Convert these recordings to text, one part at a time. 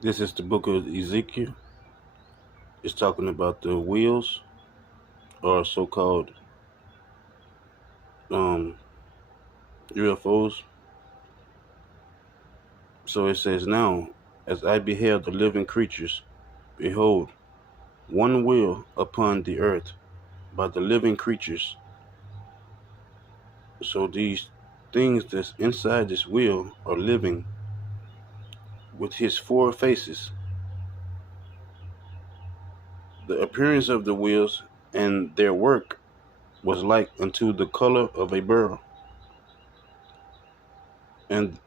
This is the book of Ezekiel. It's talking about the wheels, or so-called UFOs. So it says, "Now, as I beheld the living creatures, behold, one wheel upon the earth by the living creatures." So these things that's inside this wheel are living with his four faces. The appearance of the wheels and their work was like unto the color of a beryl, and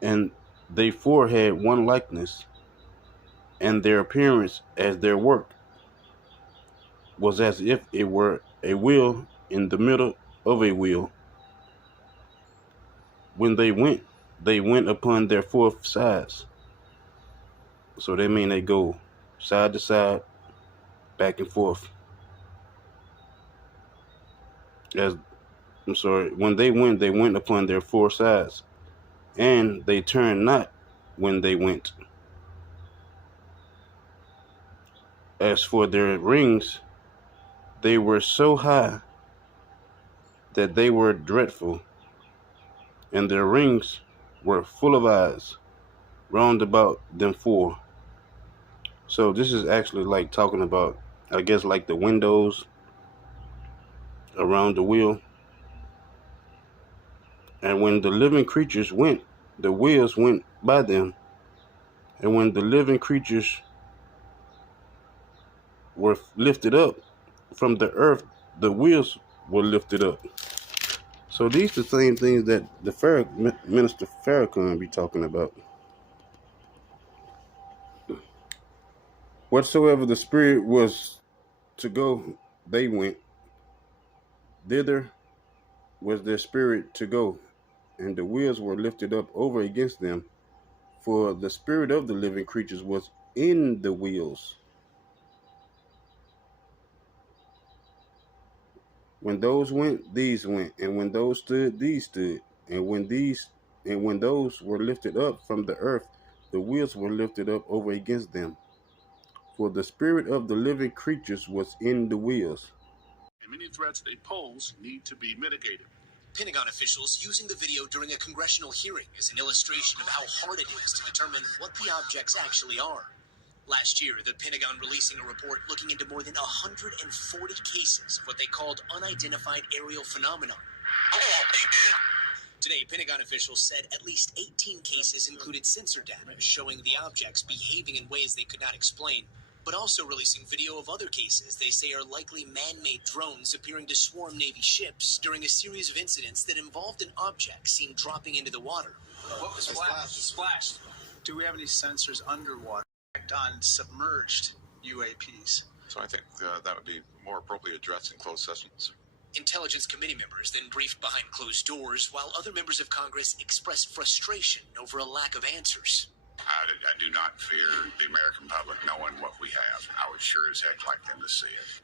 and they four had one likeness, and their appearance as their work was as if it were a wheel in the middle of a wheel. When they went upon their four sides. So they mean they go side to side, back and forth. When they went upon their four sides, and they turned not when they went. As for their rings, they were so high that they were dreadful, and their rings were full of eyes round about them four. So this is actually like talking about, I guess, like the windows around the wheel. And when the living creatures went, the wheels went by them. And when the living creatures were lifted up from the earth, the wheels were lifted up. So these are the same things that the Minister Farrakhan be talking about. Whatsoever the spirit was to go, they went. Thither was their spirit to go, and the wheels were lifted up over against them, for the spirit of the living creatures was in the wheels. When those went, these went, and when those stood, these stood, and when those were lifted up from the earth, the wheels were lifted up over against them. For the spirit of the living creatures was in the wheels. And many threats they pose need to be mitigated. Pentagon officials using the video during a congressional hearing as an illustration of how hard it is to determine what the objects actually are. Last year, the Pentagon releasing a report looking into more than 140 cases of what they called unidentified aerial phenomenon. Today, Pentagon officials said at least 18 cases included sensor data showing the objects behaving in ways they could not explain, but also releasing video of other cases they say are likely man-made drones appearing to swarm Navy ships during a series of incidents that involved an object seen dropping into the water. What was splashed? Do we have any sensors underwater on submerged UAPs? So I think that would be more appropriately addressed in closed sessions. Intelligence committee members then briefed behind closed doors, while other members of Congress expressed frustration over a lack of answers. I do not fear the American public knowing what we have. I would sure as heck like them to see it.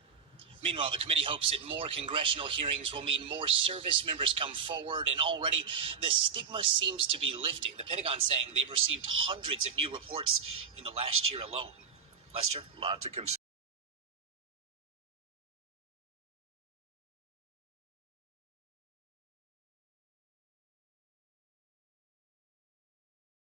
Meanwhile, the committee hopes that more congressional hearings will mean more service members come forward, and already the stigma seems to be lifting. The Pentagon saying they've received hundreds of new reports in the last year alone. Lester? A lot to consider.